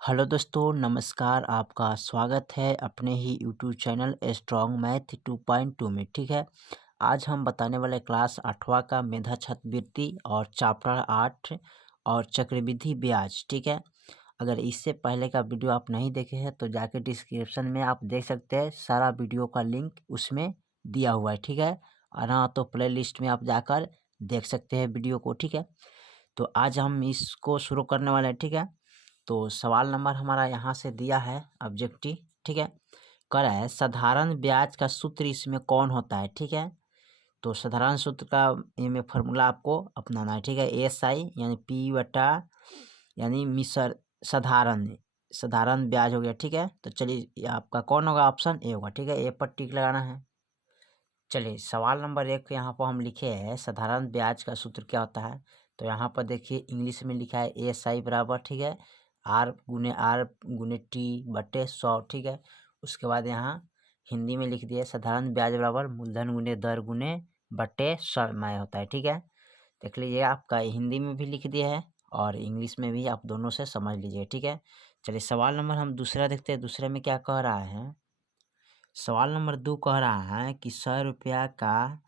Hello दोस्तों, नमस्कार। आपका स्वागत है अपने ही यूट्यूब चैनल स्ट्रॉन्ग मैथ 2.2 में। ठीक है, आज हम बताने वाले क्लास 8वां का मेधा छात्रवृत्ति और चैप्टर 8 और चक्रवृद्धि ब्याज। ठीक है, अगर इससे पहले का वीडियो आप नहीं देखे हैं तो जाके डिस्क्रिप्शन में आप देख सकते हैं, सारा वीडियो का लिंक उसमें दिया हुआ है। ठीक है, और हाँ, तो प्ले लिस्ट में आप जाकर देख सकते हैं वीडियो को। ठीक है, तो आज हम इसको शुरू करने वाले हैं। ठीक है, तो सवाल नंबर हमारा यहाँ से दिया है ऑब्जेक्टिव। ठीक है, कह रहा है साधारण ब्याज का सूत्र इसमें कौन होता है। ठीक है, तो साधारण सूत्र का ये में फॉर्मूला आपको अपनाना है। ठीक है, SI यानी P बटा यानी मिसर साधारण साधारण ब्याज हो गया। ठीक है, तो चलिए ये आपका कौन होगा, ऑप्शन ए होगा। ठीक है, ए पर टिक लगाना है। चलिए सवाल नंबर 1 यहाँ पर हम लिखे हैं साधारण ब्याज का सूत्र क्या होता है। तो यहाँ पर देखिए इंग्लिश में लिखा है SI बराबर, ठीक है, R/T/100। ठीक है, उसके बाद यहाँ हिंदी में लिख दिया साधारण ब्याज बराबर मूलधन गुने दर गुने बटे समय होता है। ठीक है, देख लीजिए आपका हिंदी में भी लिख दिया है और इंग्लिश में भी, आप दोनों से समझ लीजिए। ठीक है, चलिए सवाल नंबर हम दूसरा देखते हैं। दूसरे में क्या कह रहा है, सवाल नंबर 2 कह रहा है कि 100 रुपया का,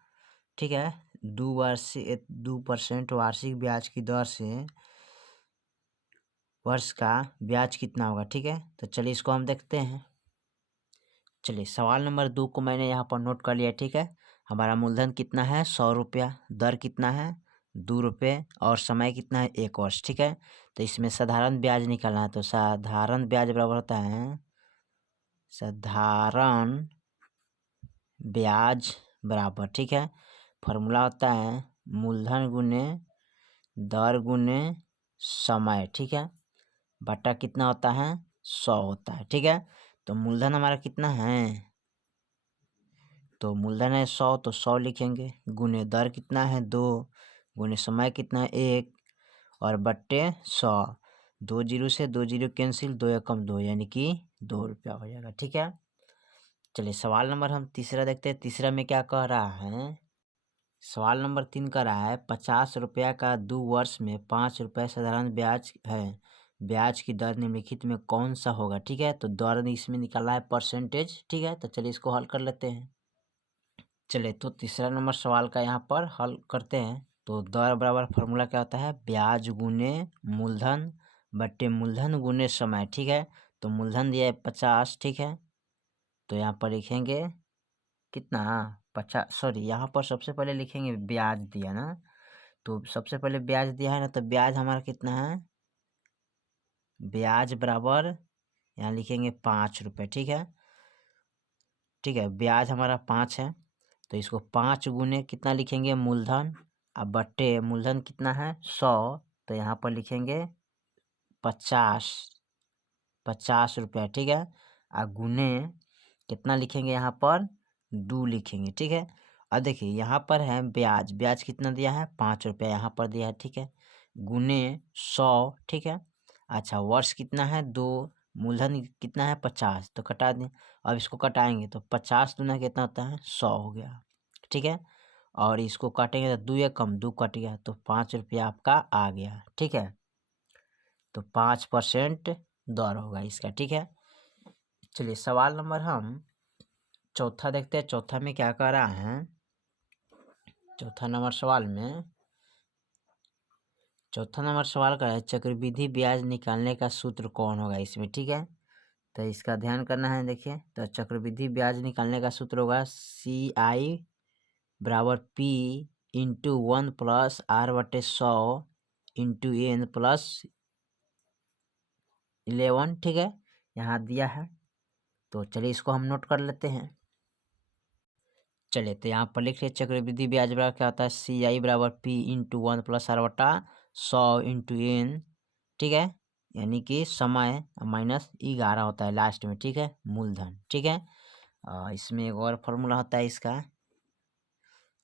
ठीक है, 2% वार्षिक ब्याज की दर से वर्ष का ब्याज कितना होगा। ठीक है, तो चलिए इसको हम देखते हैं। चलिए सवाल नंबर 2 को मैंने यहाँ पर नोट कर लिया। ठीक है, हमारा मूलधन कितना है 100 रुपया, दर कितना है 2 रुपये और समय कितना है 1 वर्ष। ठीक है, तो इसमें साधारण ब्याज निकालना है। तो साधारण ब्याज बराबर होता है साधारण ब्याज बराबर, ठीक है, फॉर्मूला होता है मूलधन गुने दर गुने समय। ठीक है, बटा कितना होता है 100 होता है। ठीक है, तो मूलधन हमारा कितना है, तो मूलधन है 100, तो 100 लिखेंगे, गुने दर कितना है 2, गुने समय कितना है 1 और बट्टे 100। 2 जीरो से 2 जीरो कैंसिल, 2 एकम 2 यानी कि 2 रुपया हो जाएगा। ठीक है, चलिए सवाल नंबर हम तीसरा देखते हैं। तीसरा में क्या कह रहा है, सवाल नंबर 3 कह रहा है 50 रुपया का 2 वर्ष में 5 रुपये साधारण ब्याज है, ब्याज की दर निम्नलिखित में कौन सा होगा। ठीक है, तो दर इसमें निकाला है परसेंटेज। ठीक है, तो चलिए इसको हल कर लेते हैं। चलिए तो तीसरा नंबर सवाल का यहाँ पर हल करते हैं। तो दर बराबर फॉर्मूला क्या होता है, ब्याज गुने मूलधन बट्टे मूलधन गुने समय। ठीक है, तो मूलधन दिया है 50। ठीक है, तो यहाँ पर लिखेंगे कितना 50, सॉरी यहाँ पर सबसे पहले लिखेंगे ब्याज दिया ना, तो सबसे पहले ब्याज दिया है ना, तो ब्याज हमारा कितना है, ब्याज बराबर यहाँ लिखेंगे 5 रुपये। ठीक है, ठीक है, ब्याज हमारा 5 है, तो इसको 5 गुने कितना लिखेंगे मूलधन, अब बट्टे मूलधन कितना है 100, तो यहाँ पर लिखेंगे 50 रुपया। ठीक है, और गुने कितना लिखेंगे यहाँ पर 2 लिखेंगे। ठीक है, और देखिए यहाँ पर है ब्याज, ब्याज कितना दिया है 5 रुपया यहाँ पर दिया है। ठीक है, गुने 100। ठीक है, अच्छा वर्ष कितना है 2, मूलधन कितना है 50, तो कटा दें। अब इसको कटाएंगे तो 50 दूना कितना होता है 100 हो गया। ठीक है, और इसको काटेंगे तो 2 या कम 2 कट गया, तो 5 रुपया आपका आ गया। ठीक है, तो 5% दर होगा इसका। ठीक है, चलिए सवाल नंबर हम चौथा देखते हैं। चौथा में क्या कह रहा है, चौथा नंबर सवाल में, चौथा नंबर सवाल का है चक्रवृद्धि ब्याज निकालने का सूत्र कौन होगा इसमें। ठीक है, तो इसका ध्यान करना है। देखिए, तो चक्रवृद्धि ब्याज निकालने का सूत्र होगा CI बराबर P/1 plus R/100 into N plus 11। ठीक है, यहाँ दिया है, तो चलिए इसको हम नोट कर लेते हैं। चलिए तो यहाँ पर लिख लिया चक्रवृद्धि ब्याज बराबर क्या होता है, CI बराबर P/1 plus R/100 into N। ठीक है, यानी कि समय माइनस 11 होता है लास्ट में। ठीक है, मूलधन। ठीक है, इसमें एक और फॉर्मूला होता है, इसका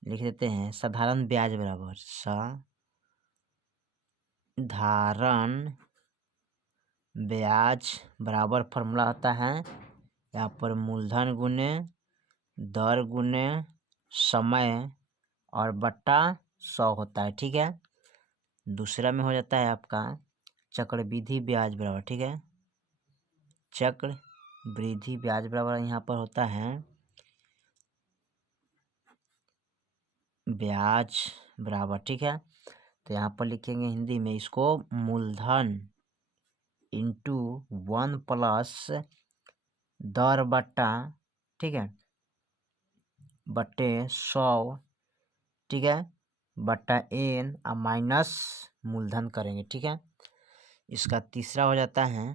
लिख देते हैं साधारण ब्याज बराबर साधारण ब्याज बराबर फॉर्मूला होता है यहाँ पर मूलधन गुने दर गुने समय और बट्टा 100 होता है। ठीक है, दूसरा में हो जाता है आपका चक्रवृद्धि ब्याज बराबर, ठीक है, चक्र वृद्धि ब्याज बराबर यहाँ पर होता है ब्याज बराबर, ठीक है। तो यहाँ पर लिखेंगे हिंदी में इसको मूलधन इंटू 1 + दर बट्टा, ठीक है, बट्टे 100, ठीक है, बट्टा n और माइनस मूलधन करेंगे, ठीक है। इसका तीसरा हो जाता है,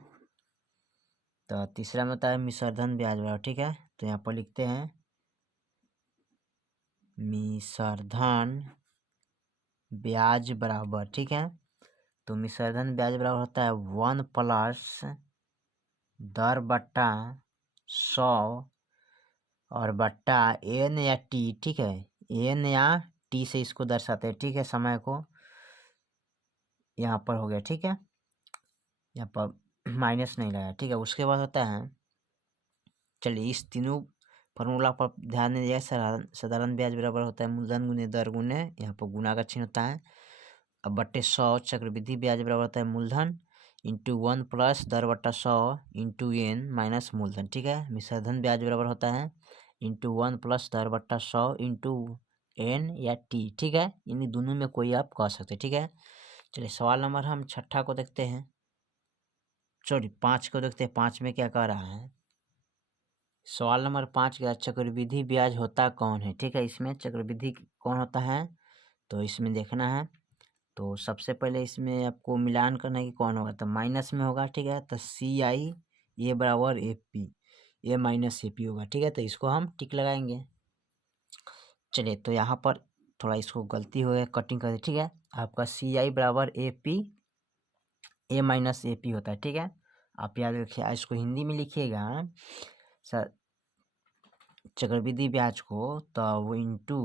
तो तीसरा में होता है मिश्रधन ब्याज बराबर, ठीक है। तो यहाँ पर लिखते हैं मिश्रधन ब्याज बराबर, ठीक है। तो मिश्रधन ब्याज बराबर होता है 1 + दर बट्टा 100 और बट्टा n या t, ठीक है, n या t से इसको दर्शाते हैं, ठीक है, समय को। यहाँ पर हो गया, ठीक है, यहाँ पर माइनस नहीं लगा, ठीक है। उसके बाद होता है, चलिए इस तीनों फार्मूला पर ध्यान दीजिएगा। साधारण ब्याज बराबर होता है मूलधन गुने दर गुने, यहाँ पर गुना का चिन्ह होता है, अब बट्टे 100। चक्रवृद्धि ब्याज बराबर होता है मूलधन इंटू 1 + दर बट्टा 100 इंटू n माइनस मूलधन, ठीक है। मिश्रधन ब्याज बराबर होता है इंटू 1 + दर बट्टा 100 इंटू n या t, ठीक है। इन दोनों में कोई आप कह सकते, ठीक है। चलिए सवाल नंबर हम छठा को देखते हैं, सॉरी 5 को देखते हैं। 5 में क्या कह रहा है, सवाल नंबर 5 का चक्रवृद्धि ब्याज होता कौन है, ठीक है। इसमें चक्रवृद्धि कौन होता है तो इसमें देखना है। तो सबसे पहले इसमें आपको मिलान करना है कि कौन होगा, तो माइनस में होगा, ठीक है। तो CI ए बराबर AP, ए माइनस AP होगा, ठीक है। तो इसको हम टिक लगाएंगे। चलिए तो यहाँ पर थोड़ा इसको गलती हो गया, कटिंग कर दी, ठीक है। आपका CI बराबर AP, ए माइनस AP होता है, ठीक है। आप याद रखिए, इसको हिंदी में लिखिएगा सर चक्रवृद्धि ब्याज को, तो वो इंटू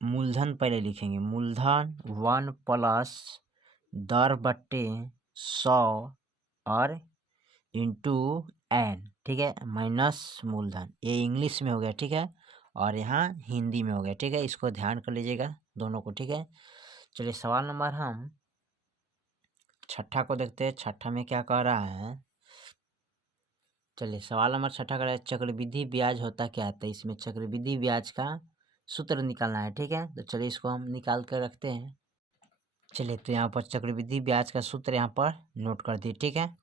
मूलधन पहले लिखेंगे, मूलधन 1 + दर बट्टे 100 और इंटू n, ठीक है, माइनस मूलधन। ये इंग्लिश में हो गया, ठीक है, और यहाँ हिंदी में हो गया, ठीक है। इसको ध्यान कर लीजिएगा दोनों को, ठीक है। चलिए सवाल नंबर हम छठा को देखते हैं। छठा में क्या कह रहा है, चलिए सवाल नंबर छठा कह रहा है चक्रवृद्धि ब्याज होता क्या है। तो इसमें चक्रवृद्धि ब्याज का सूत्र निकालना है, ठीक है। तो चलिए इसको हम निकाल कर रखते हैं। चलिए तो यहाँ पर चक्रवृद्धि ब्याज का सूत्र यहाँ पर नोट कर दिए, ठीक है,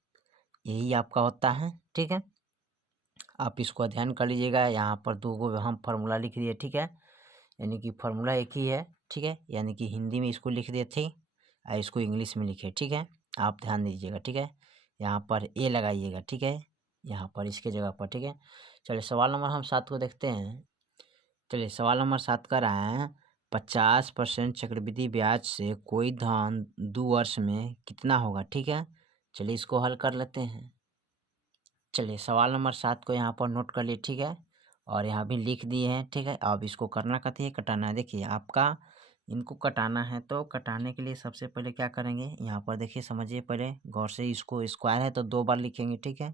यही आपका होता है, ठीक है। आप इसको अध्ययन कर लीजिएगा। यहाँ पर 2 हम फार्मूला लिख दिए, ठीक है, यानी कि फार्मूला एक ही है, ठीक है, यानी कि हिंदी में इसको लिख दिए थे और इसको इंग्लिश में लिखे, ठीक है। आप ध्यान दीजिएगा, ठीक है, यहाँ पर ए लगाइएगा, ठीक है, यहाँ पर इसके जगह पर, ठीक है। चलिए सवाल नंबर हम 7 को देखते हैं। चलिए सवाल नंबर 7 का रहा है 50% चक्रवृद्धि ब्याज से कोई धन 2 वर्ष में कितना होगा, ठीक है। चलिए इसको हल कर लेते हैं। चलिए सवाल नंबर 7 को यहाँ पर नोट कर लिए, ठीक है, और यहाँ भी लिख दिए हैं, ठीक है। अब इसको करना कहते हैं कटाना है। देखिए आपका इनको कटाना है, तो कटाने के लिए सबसे पहले क्या करेंगे, यहाँ पर देखिए समझिए पहले गौर से, इसको स्क्वायर है तो 2 बार लिखेंगे, ठीक है।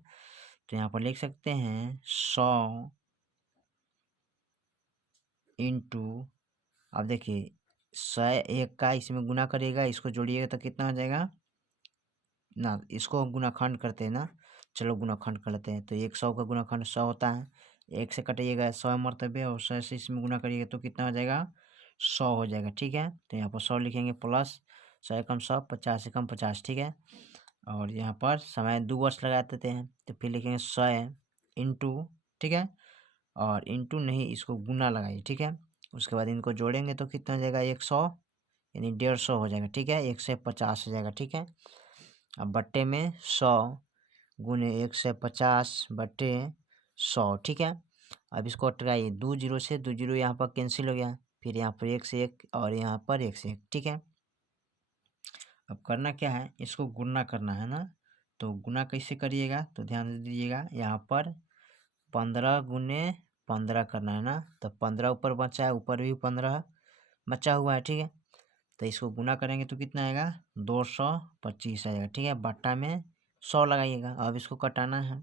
तो यहाँ पर लिख सकते हैं 100 इंटू, अब देखिए 101 का इसमें गुना करिएगा, इसको जोड़िएगा तो कितना हो जाएगा ना, इसको गुनाखंड करते हैं ना, चलो गुनाखंड कर लेते हैं। तो 100 का गुनाखंड 100 होता है, 1 से कटिएगा 100 मरतबे और 100 से इसमें गुना करिएगा तो कितना हो जाएगा 100 हो जाएगा, ठीक है। तो यहाँ पर 100 लिखेंगे प्लस 100 एकम 100, 50 एकम 50, ठीक है। और यहाँ पर समय 2 वर्ष लगा देते हैं, तो फिर लिखेंगे 100 इंटू, ठीक है, और इंटू नहीं इसको गुना लगाइए, ठीक है। उसके बाद इनको जोड़ेंगे तो कितना हो जाएगा 100, यानी 150 हो जाएगा, ठीक है, 150 हो जाएगा, ठीक है। अब बट्टे में 100 गुने 150 बट्टे 100, ठीक है। अब इसको हटाइए, 2 जीरो से 2 जीरो यहाँ पर कैंसिल हो गया, फिर यहाँ पर 1 से 1 और यहाँ पर 1 से 1, ठीक है। अब करना क्या है, इसको गुणा करना है ना, तो गुना कैसे करिएगा तो ध्यान दीजिएगा, यहाँ पर 15 गुने 15 करना है ना, तो 15 ऊपर बचा है, ऊपर भी 15 बचा हुआ है, ठीक है। तो इसको गुना करेंगे तो कितना आएगा 225 आएगा, ठीक है। बट्टा में 100 लगाइएगा। अब इसको कटाना है,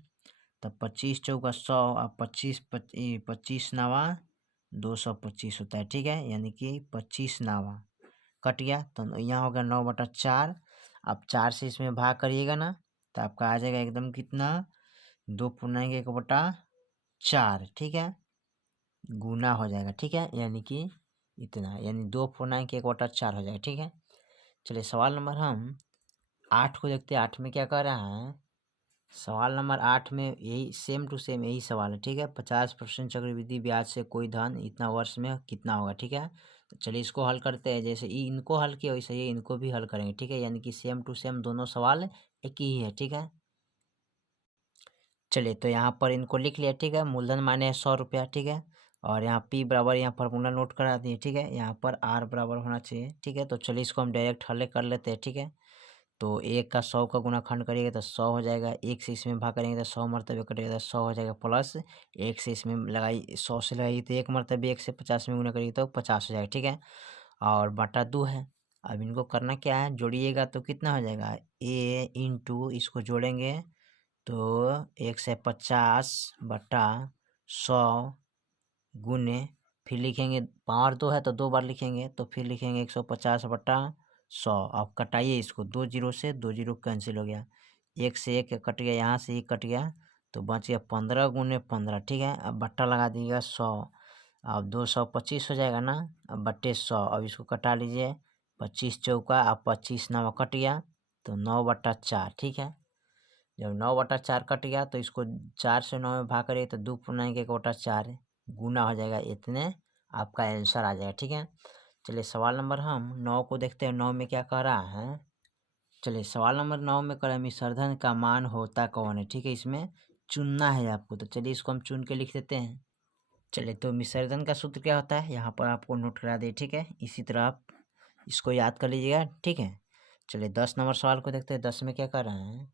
तो 25 चौका 100 और 25 नावा 225 होता है, ठीक है, यानी कि 25 नावा कट गया। तो यहाँ हो गया 9/4। अब 4 से इसमें भाग करिएगा ना, तो आपका आ जाएगा एकदम कितना 2/1/4, ठीक है, गुना हो जाएगा, ठीक है, यानी कि इतना, यानी 2/1/4 हो जाएगा, ठीक है। चलिए सवाल नंबर हम 8 को देखते हैं। 8 में क्या कह रहा है, सवाल नंबर 8 में यही सेम टू सेम यही सवाल है, ठीक है। 50% चक्रवृद्धि ब्याज से कोई धन इतना वर्ष में कितना होगा, ठीक है। तो चलिए इसको हल करते हैं। जैसे इनको हल किया वैसे ये इनको भी हल करेंगे, ठीक है, यानी कि सेम टू सेम दोनों सवाल एक ही है, ठीक है। चलिए तो यहाँ पर इनको लिख लिया, ठीक है। मूलधन माने 100 रुपया, ठीक है, और यहाँ P बराबर यहाँ फॉर्मूला नोट करा दिए, ठीक है। यहाँ पर R बराबर होना चाहिए, ठीक है। तो चलिए इसको हम डायरेक्ट हल कर लेते हैं, ठीक है। तो 1 का 100 का गुणाखंड करिएगा तो 100 हो जाएगा, 1 से इसमें भाग करेंगे तो 100 मरतबे कटेगा तो 100 हो जाएगा, प्लस 1 से इसमें लगाई 100 से लगाई तो 1 मरतबे 1 से 50 में गुना करिए तो 50 हो जाएगा, ठीक है, और बटा 2 है। अब इनको करना क्या है, जोड़िएगा तो कितना हो जाएगा, A इंटू इसको जोड़ेंगे तो 150 बटा 100 गुने, फिर लिखेंगे पावर 2 है तो 2 बार लिखेंगे, तो फिर लिखेंगे 150 बटा 100। अब कटाइए इसको, 2 जीरो से 2 जीरो कैंसिल हो गया, 1 से 1 कट गया, यहाँ से 1 कट गया तो बच गया 15 गुने 15, ठीक है। अब बट्टा लगा दीजिएगा 100, अब 225 हो जाएगा ना, अब बट्टे 100, अब इसको कटा लीजिए, 25 चौका, अब 25 9 कट गया तो 9/4, ठीक है। जब 9/4 कट गया तो इसको 4 से 9 में भाग करिए तो 2/1/4 गुना हो जाएगा, इतने आपका आंसर आ जाएगा, ठीक है। चलिए सवाल नंबर हम 9 को देखते हैं। 9 में क्या कह रहा है, चलिए सवाल नंबर 9 में कह रहा है मिश्रधन का मान होता कौन है, ठीक है, इसमें चुनना है आपको, तो चलिए इसको हम चुन के लिख देते हैं। चलिए तो मिश्रधन का सूत्र क्या होता है यहाँ पर आपको नोट करा दे, ठीक है, इसी तरह आप इसको याद कर लीजिएगा, ठीक है। चलिए 10 नंबर सवाल को देखते हैं। 10 में क्या कर रहे हैं,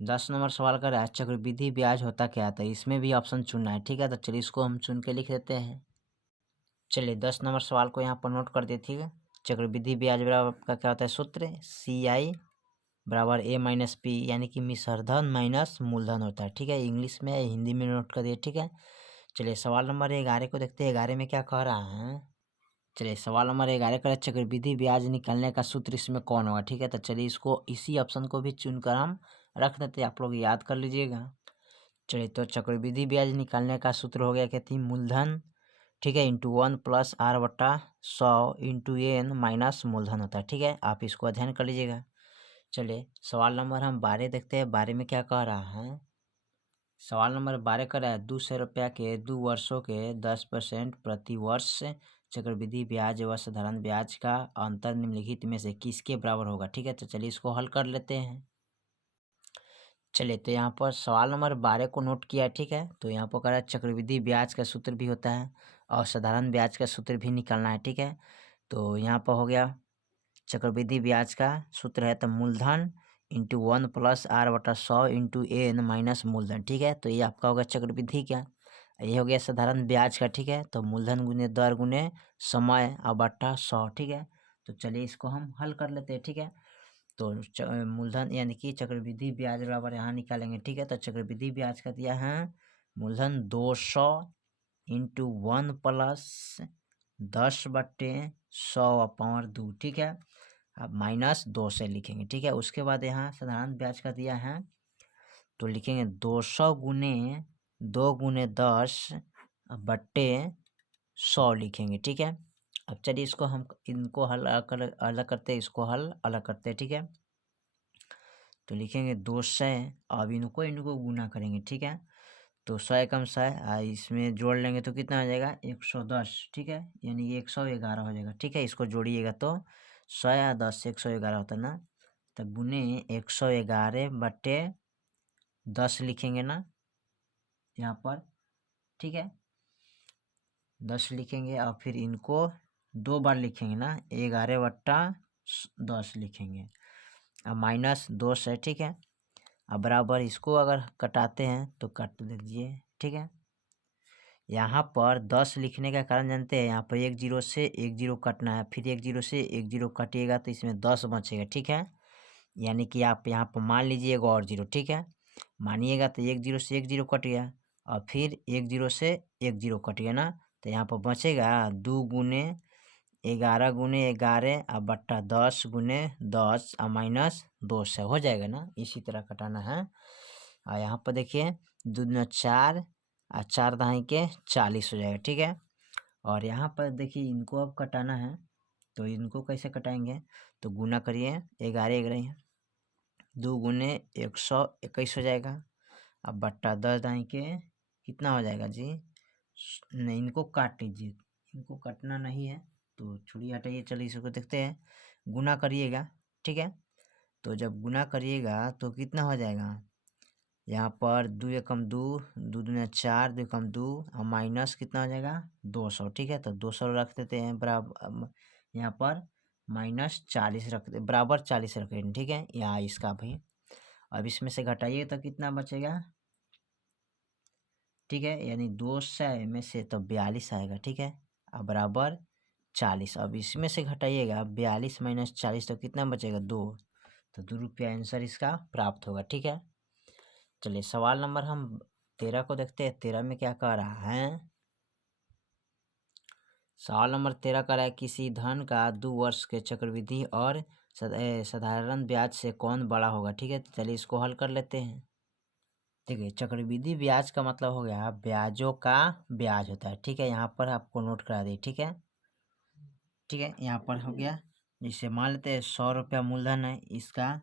10 नंबर सवाल कर रहा है चक्रवृद्धि ब्याज होता क्या है, तो इसमें भी ऑप्शन चुनना है, ठीक है। तो चलिए इसको हम चुन के लिख देते हैं। चलिए 10 नंबर सवाल को यहाँ पर नोट कर दिए, ठीक है। चक्रवृद्धि ब्याज बराबर का क्या होता है सूत्र, CI बराबर A-P, यानी कि मिश्रधन माइनस मूलधन होता है, ठीक है। इंग्लिश में हिंदी में नोट कर दिए, ठीक है। चलिए सवाल नंबर 11 को देखते हैं। 11 में क्या कह रहा है, चलिए सवाल नंबर 11 का चक्रवृद्धि ब्याज निकालने का सूत्र इसमें कौन होगा, ठीक है। तो चलिए इसको इसी ऑप्शन को भी चुनकर हम रख देते हैं, आप लोग याद कर लीजिएगा। चलिए तो चक्रवृद्धि ब्याज निकालने का सूत्र हो गया क्या थी, मूलधन, ठीक है, into 1 plus R/100 into N minus मूलधन होता है, ठीक है। आप इसको अध्ययन कर लीजिएगा। चलिए सवाल नंबर हम 12 देखते हैं। 12 में क्या कह रहा है, सवाल नंबर 12 कर रहा है 200 रुपया के 2 वर्षों के 10% प्रति वर्ष चक्रवृद्धि ब्याज व साधारण ब्याज का अंतर निम्नलिखित में से किसके बराबर होगा, ठीक है। तो चलिए इसको हल कर लेते हैं। चलिए तो यहाँ पर सवाल नंबर 12 को नोट किया, ठीक है। तो यहाँ पर कह रहा है चक्रवृद्धि ब्याज का सूत्र भी होता है और साधारण ब्याज का सूत्र भी निकालना है, ठीक है। तो यहाँ पर हो गया चक्रवृद्धि ब्याज का सूत्र है तो मूलधन into 1 plus R/100 into N minus मूलधन, ठीक है। तो ये आपका होगा चक्रवृद्धि क्या, ये हो गया साधारण ब्याज का, ठीक है। तो मूलधन गुने दर गुने समय और बट्टा 100, ठीक है। तो चलिए इसको हम हल कर लेते हैं, ठीक है। तो मूलधन यानी कि चक्रवृद्धि ब्याज बराबर यहाँ निकालेंगे, ठीक है। तो चक्रवृद्धि ब्याज का दिया है मूलधन 200 इंटू 1 प्लस 10/100/2, ठीक है। अब माइनस 2 से लिखेंगे, ठीक है। उसके बाद यहाँ साधारण ब्याज का दिया है तो लिखेंगे 200 गुने 2 गुने 10/100 लिखेंगे, ठीक है। अब चलिए इसको हम इनको हल अलग करते हैं, इसको हल अलग करते हैं, ठीक है। तो लिखेंगे 200, अब इनको इनको गुना करेंगे, ठीक है। तो 100 एकम 100 इसमें जोड़ लेंगे तो कितना हो जाएगा 110, ठीक है, यानी 111 हो जाएगा, ठीक है। इसको जोड़िएगा तो 100 या 10 111 होता है ना, तो गुने 111/10 लिखेंगे ना यहाँ पर, ठीक है। 10 लिखेंगे और फिर इनको 2 बार लिखेंगे ना, 11/10 लिखेंगे, अब माइनस 2 है, ठीक है। अब बराबर इसको अगर कटाते हैं तो काट दीजिए, ठीक है। यहाँ पर 10 लिखने का कारण जानते हैं, यहाँ पर 1 जीरो से 1 जीरो कटना है, फिर 1 जीरो से 1 जीरो कटिएगा तो इसमें 10 बचेगा, ठीक है। यानी कि आप यहाँ पर मान लीजिए एक और जीरो, ठीक है, मानिएगा तो 1 जीरो से 1 जीरो कट गया और फिर 1 जीरो से 1 जीरो कट गया ना, तो यहाँ पर बचेगा 2 गुने 11 गुने 11 अब बट्टा 10 गुने 10 और माइनस 200 हो जाएगा ना। इसी तरह कटाना है। और यहाँ पर देखिए 2 दूना 4 और 4 दहाई के 40 हो जाएगा, ठीक है। और यहाँ पर देखिए इनको अब कटाना है, तो इनको कैसे कटाएंगे, तो गुना करिए 11 11 2 गुने 121 हो जाएगा। अब बट्टा 10 दाई के कितना हो जाएगा जी, नहीं इनको काट लीजिए, इनको काटना नहीं है तो छुरी हटाइए। चलिए इसको देखते हैं, गुना करिएगा, ठीक है। तो जब गुना करिएगा तो कितना हो जाएगा, यहाँ पर 2 एकम 2 2 दूना 4 2 एकम 2 और माइनस कितना हो जाएगा 200, ठीक है। तो 200 रख देते हैं बराबर, यहाँ पर माइनस 40 रख दे, बराबर 40 रखें, ठीक है। यहाँ इसका भी अब इसमें से घटाइए तो कितना बचेगा, ठीक है, यानी 200 में से तो 42 आएगा, ठीक है। अब बराबर 40, अब इसमें से घटाइएगा 42 माइनस 40 तो कितना बचेगा 2, तो 2 रुपया आंसर इसका प्राप्त होगा, ठीक है। चलिए सवाल नंबर हम 13 को देखते हैं। 13 में क्या कह रहा है, सवाल नंबर 13 कह रहा है किसी धन का 2 वर्ष के चक्रवृद्धि और साधारण ब्याज से कौन बड़ा होगा, ठीक है। तो चलिए इसको हल कर लेते हैं। देखिए चक्रवृद्धि ब्याज का मतलब हो गया ब्याजों का ब्याज होता है, ठीक है। यहाँ पर आपको नोट करा दी, ठीक है, ठीक है। यहाँ पर हो गया, जैसे मान लेते हैं 100 रुपया मूलधन है, इसका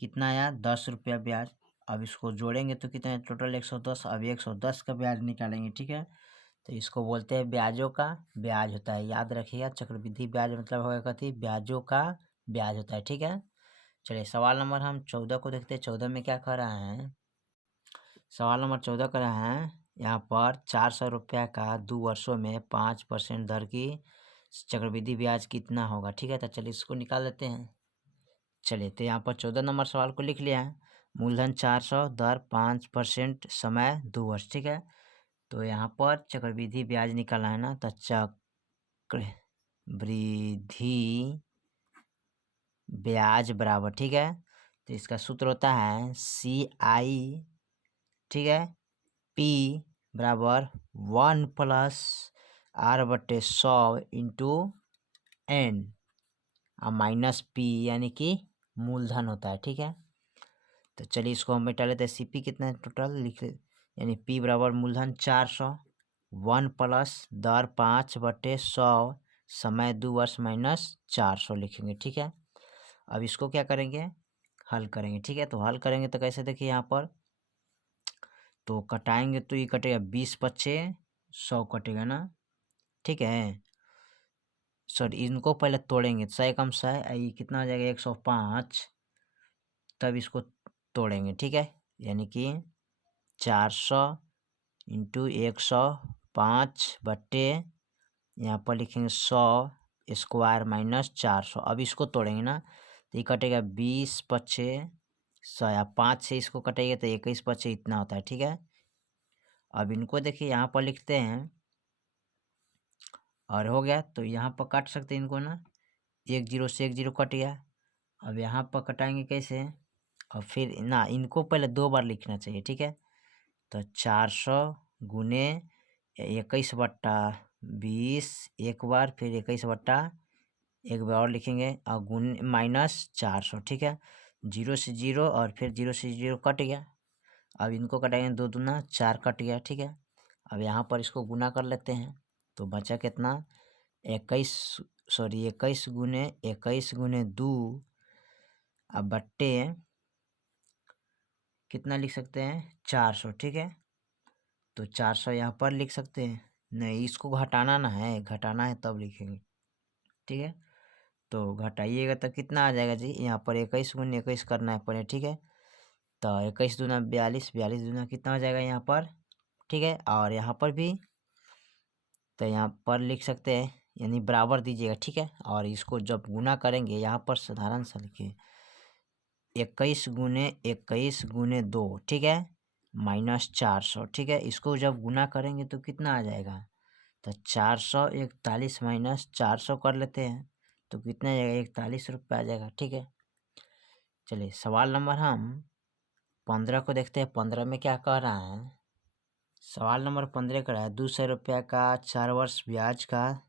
कितना आया 10 रुपया ब्याज। अब इसको जोड़ेंगे तो कितना टोटल 110, अब 110 का ब्याज निकालेंगे, ठीक है। तो इसको बोलते हैं ब्याजों का ब्याज होता है, याद रखिएगा। चक्रवृद्धि ब्याज मतलब होगा कथी, ब्याजों का ब्याज होता है, ठीक है। चलिए सवाल नंबर हम 14 को देखते हैं। 14 में क्या कह रहा है, सवाल नंबर 14 कह रहा है यहाँ पर 400 रुपया का 2 वर्षों में 5% दर की चक्रवृद्धि ब्याज कितना होगा, ठीक है। तो चलिए इसको निकाल लेते हैं। चलिए तो यहाँ पर 14 नंबर सवाल को लिख लिया है, मूलधन 400 दर 5% समय 2 वर्ष, ठीक है। तो यहाँ पर चक्रवृद्धि ब्याज निकालना है ना, तो चक्रवृद्धि ब्याज बराबर, ठीक है। तो इसका सूत्र होता है CI, ठीक है, P बराबर 1 प्लस R/100 इंटू N और माइनस P यानी कि मूलधन होता है, ठीक है। तो चलिए इसको हम मिटा लेते हैं। CP कितना है टोटल लिख, यानी P बराबर मूलधन 400 1 प्लस दर 5/100 समय 2 वर्ष माइनस 400 लिखेंगे, ठीक है। अब इसको क्या करेंगे, हल करेंगे, ठीक है। तो हल करेंगे तो कैसे, देखिए यहाँ पर तो कटाएंगे तो ये कटेगा 20 पच्चे 100 कटेगा ना, ठीक है। सॉरी इनको पहले तोड़ेंगे, 100 कम 100 ये कितना हो जाएगा 105, तब इसको तोड़ेंगे, ठीक है। यानी कि 400 इंटू 105 यहाँ पर लिखेंगे 100 स्क्वायर माइनस 400। अब इसको तोड़ेंगे ना तो ये कटेगा 20 पच्चे 100 या 5 से इसको कटेगा तो 21 पच्चे इतना होता है, ठीक है। अब इनको देखिए यहाँ पर लिखते हैं और हो गया, तो यहाँ पर काट सकते हैं इनको ना, 1 0 से 1 0 कट गया। अब यहाँ पर कटाएंगे कैसे, और फिर ना इनको पहले 2 बार लिखना चाहिए, ठीक है। तो 400 गुने 21/20 एक बार, फिर 21 एक बार और लिखेंगे और गुण माइनस 400, ठीक है। 0 से 0 और फिर 0 से 0 कट गया। अब इनको कटाएंगे 2 दूना 4 कट गया, ठीक है। अब यहाँ पर इसको गुना कर लेते हैं तो बचा कितना 21 गुने 2 अब बट्टे कितना लिख सकते हैं 400, ठीक है। तो 400 यहाँ पर लिख सकते हैं, नहीं इसको घटाना ना है, घटाना है तब लिखेंगे, ठीक है। तो घटाइएगा तो कितना आ जाएगा जी, यहाँ पर 21 गुने 21 करना है पड़े, ठीक है। तो 21 दूना 42 42 दूना कितना हो जाएगा यहाँ पर, ठीक है। और यहाँ पर भी तो यहाँ पर लिख सकते हैं, यानी बराबर दीजिएगा, ठीक है। और इसको जब गुना करेंगे यहाँ पर साधारण सा लिखिए 21 गुने 2, ठीक है, माइनस 400, ठीक है। इसको जब गुना करेंगे तो कितना आ जाएगा, तो 441 माइनस 400 कर लेते हैं तो कितना आ जाएगा 41 रुपये आ जाएगा, ठीक है। चलिए सवाल नंबर हम 15 को देखते हैं। 15 में क्या कह रहा है, सवाल नंबर 15 कह रहा है 200 रुपया का 4 वर्ष ब्याज का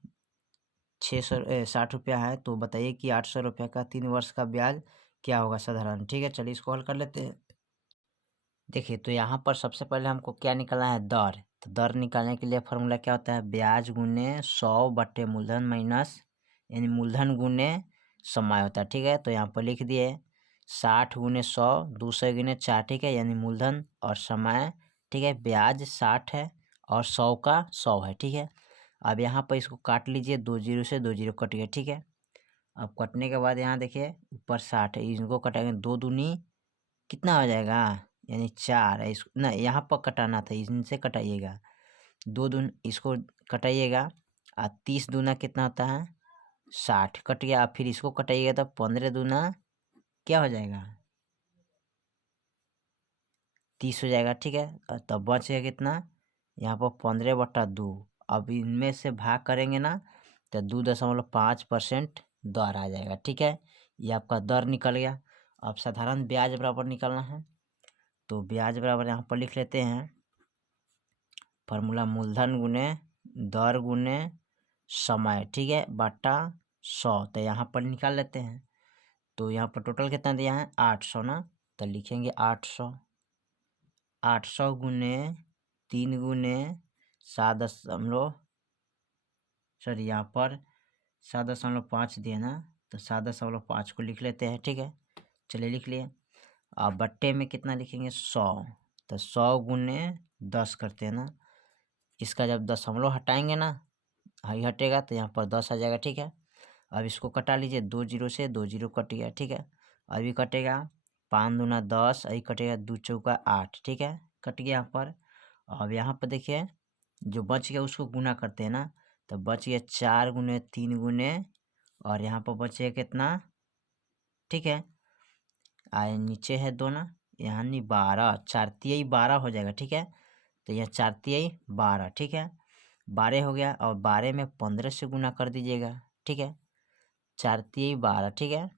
₹60 है, तो बताइए कि ₹800 का 3 वर्ष का ब्याज क्या होगा साधारण। ठीक है, चलिए इसको हल कर लेते हैं। देखिए, तो यहाँ पर सबसे पहले हमको क्या निकालना है, दर। तो दर निकालने के लिए फॉर्मूला क्या होता है, ब्याज गुने 100 बटे मूलधन माइनस, यानी मूलधन गुने समय होता है। ठीक है, तो यहाँ पर लिख दिए 60 गुने 100, 200 गुने 4, ठीक है, यानी मूलधन और समय। ठीक है, ब्याज 60 है और 100 का 100 है। ठीक है, अब यहाँ पर इसको काट लीजिए, 2 जीरो से 2 जीरो कट गया। ठीक है, अब कटने के बाद यहाँ देखिए ऊपर 60 है, इनको कटाएंगे, 2 दूनी कितना हो जाएगा, यानी 4 है। इस ना यहाँ पर कटाना था, इनसे कटाइएगा, 2 दून इसको कटाइएगा, और 30 दूना कितना होता है, 60 कट गया। फिर इसको कटाइएगा तो 15 दूना क्या हो जाएगा, 30 हो जाएगा। ठीक है, तब बच गया कितना, यहाँ पर 15/2। अब इनमें से भाग करेंगे ना, तो 2.5% दर आ जाएगा। ठीक है, ये आपका दर निकल गया। अब साधारण ब्याज बराबर निकालना है, तो ब्याज बराबर यहाँ पर लिख लेते हैं, फार्मूला मूलधन गुने दर गुने समय। ठीक है, बटा 100, तो यहाँ पर निकाल लेते हैं। तो यहाँ पर टोटल कितना दिया है, 800 ना, तो लिखेंगे 800 गुने 3 गुने 7.5 दिए ना, तो 7.5 को लिख लेते हैं। ठीक है, चलिए लिख लिए। अब बट्टे में कितना लिखेंगे, 100, तो 100 गुने 10 करते हैं ना, इसका जब 10 हटाएंगे ना, हाई हटेगा तो यहाँ पर 10 आ जाएगा। ठीक है, अब इसको कटा लीजिए, 2 जीरो से 2 जीरो कट गया। ठीक है, अभी कटेगा 5 दूना 10, अभी कटेगा 2 चौका 8। ठीक है, कट गया यहाँ पर। अब यहाँ पर देखिए जो बच गया उसको गुना करते हैं ना, तो बच गया 4 गुने 3 गुने, और यहाँ पर बचे कितना, ठीक है, आए नीचे है 2 ना, यहाँ नहीं 12, 4 तिहाई 12 हो जाएगा। ठीक है, तो यह 4 तिहाई 12, ठीक है, 12 हो गया, और 12 में 15 से गुना कर दीजिएगा। ठीक है, 4 तिहाई 12, ठीक है,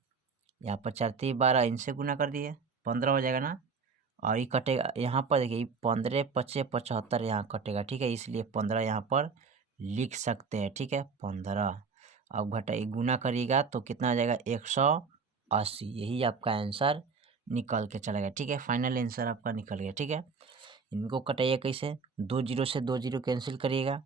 यहाँ पर 4 तिहाई 12, इनसे गुना कर दिए, 15 हो जाएगा ना, और ये कटेगा यहाँ पर, देखिए 15 पचे 75 यहाँ कटेगा। ठीक है, इसलिए 15 यहाँ पर लिख सकते हैं। ठीक है, 15। अब घटाइए, गुना करिएगा तो कितना आ जाएगा, 180। यही आपका आंसर निकल के चलेगा। ठीक है, फाइनल आंसर आपका निकल गया। ठीक है, इनको कटाइए कैसे, 2 जीरो से 2 जीरो कैंसिल करिएगा,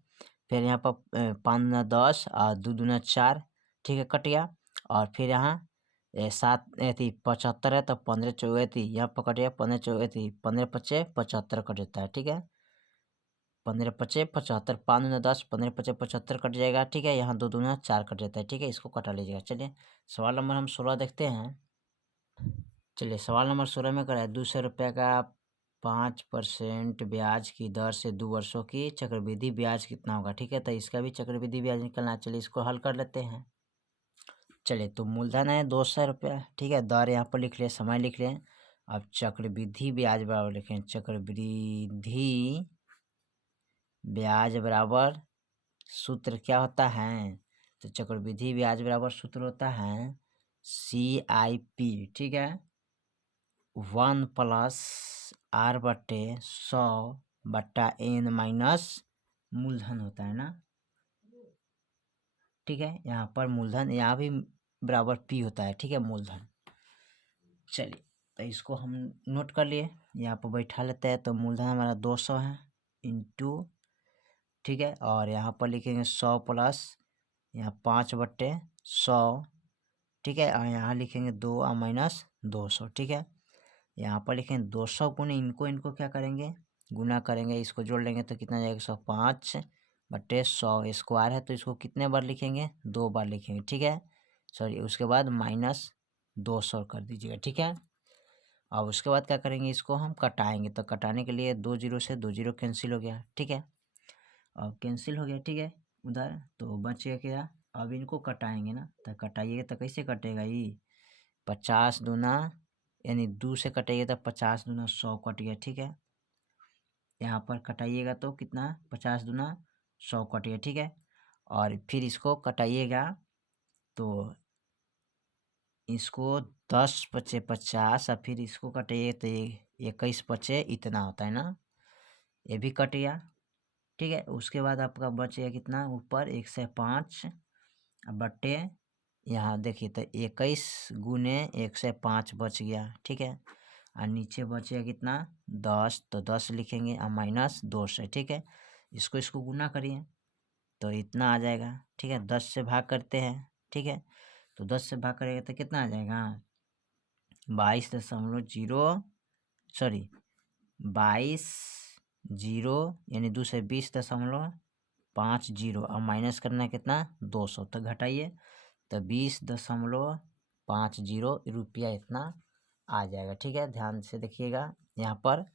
फिर यहाँ पर 5 दूना 10 और 2 दूना 4, ठीक है, कट गया। और फिर यहाँ 7 थी 75 है, तो 15 चौगे थी, यहाँ पर कट गया, 15 चौगे थी, 15 पचे 75 कट जाता है। ठीक है, 15 पचे 75, 5 दूना 10, 15 पचे 75 कट जाएगा। ठीक है, यहाँ 2 दूना 4 कट जाता है। ठीक है, इसको कटा लीजिएगा। चलिए सवाल नंबर हम 16 देखते हैं। चलिए सवाल नंबर 16 में करा है, ₹200 का 5% ब्याज की दर से 2 वर्षों की चक्रवृद्धि ब्याज कितना होगा। ठीक है, तो इसका भी चक्रवृद्धि ब्याज निकलना है। चलिए इसको हल कर लेते हैं। चलिए, तो मूलधन है ₹200, ठीक है, दर यहाँ पर लिख लिया, समय लिख लें। अब चक्रवृद्धि ब्याज बराबर लिखें, चक्रवृद्धि ब्याज बराबर सूत्र क्या होता है, तो चक्रवृद्धि ब्याज बराबर सूत्र होता है CIP। ठीक है, 1 प्लस R बटे 100 बट्टा N माइनस मूलधन होता है ना। ठीक है, यहाँ पर मूलधन, यहाँ भी बराबर P होता है। ठीक है, मूलधन। चलिए, तो इसको हम नोट कर लिए, यहाँ पर बैठा लेते हैं। तो मूलधन हमारा 200 है इंटू, ठीक है, और यहाँ पर लिखेंगे 100 प्लस यहाँ 5/100, ठीक है, और यहाँ लिखेंगे 2 और माइनस 200। ठीक है, यहाँ पर लिखेंगे 200 गुने इनको क्या करेंगे, गुना करेंगे, इसको जोड़ लेंगे तो कितना जाएगा, 105/100 स्क्वायर है, तो इसको कितने बार लिखेंगे, 2 बार लिखेंगे। ठीक है, सॉरी, उसके बाद माइनस 200 कर दीजिएगा। ठीक है, अब उसके बाद क्या करेंगे, इसको हम कटाएंगे, तो कटाने के लिए 2 जीरो से 2 जीरो कैंसिल हो गया। ठीक है, अब कैंसिल हो गया। ठीक है, उधर तो बच गया क्या, अब इनको कटाएंगे ना, तो कटाइएगा तो कैसे कटेगा, ये 50 दूना, यानी 2 से कटाइए तो 50 दूना 100 कट गया। ठीक है, यहाँ पर कटाइएगा तो कितना, 50 दूना 100 कट गया। ठीक है, और फिर इसको कटाइएगा तो इसको 10 पचे 50, और फिर इसको कटाइए तो 21 पचे इतना होता है ना, ये भी कट गया। ठीक है, उसके बाद आपका बच गया कितना, ऊपर 105 अब बट्टे यहाँ देखिए तो 21 गुने 105 बच गया, ठीक है। और नीचे बचेगा कितना 10, तो 10 लिखेंगे और माइनस 2 से, ठीक है। इसको गुना करिए तो इतना आ जाएगा, ठीक है। 10 से भाग करते हैं, ठीक है। तो 10 से भाग करेगा तो कितना आ जाएगा 22 यानी 2 से 20.50 और माइनस करना है कितना 200, तो घटाइए तो 20.50 रुपया इतना आ जाएगा, ठीक है। ध्यान से देखिएगा यहाँ पर,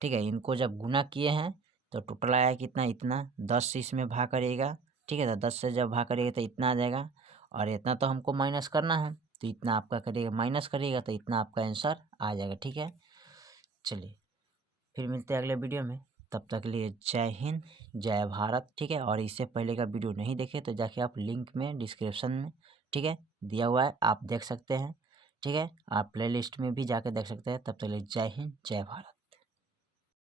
ठीक है। इनको जब गुना किए हैं तो टोटल आया कितना, इतना 10 से इसमें भाग करिएगा, ठीक है। तो 10 से जब भाग करिएगा तो इतना आ जाएगा, और इतना तो हमको माइनस करना है तो इतना आपका करिएगा, माइनस करिएगा तो इतना आपका आंसर आ जाएगा, ठीक है। चलिए फिर मिलते हैं अगले वीडियो में, तब तक के लिए जय हिंद जय भारत, ठीक है। और इससे पहले का वीडियो नहीं देखे तो जाके आप लिंक में डिस्क्रिप्शन में, ठीक है, दिया हुआ है, आप देख सकते हैं, ठीक है। आप प्लेलिस्ट में भी जाके देख सकते हैं। तब तक के लिए जय हिंद जय भारत।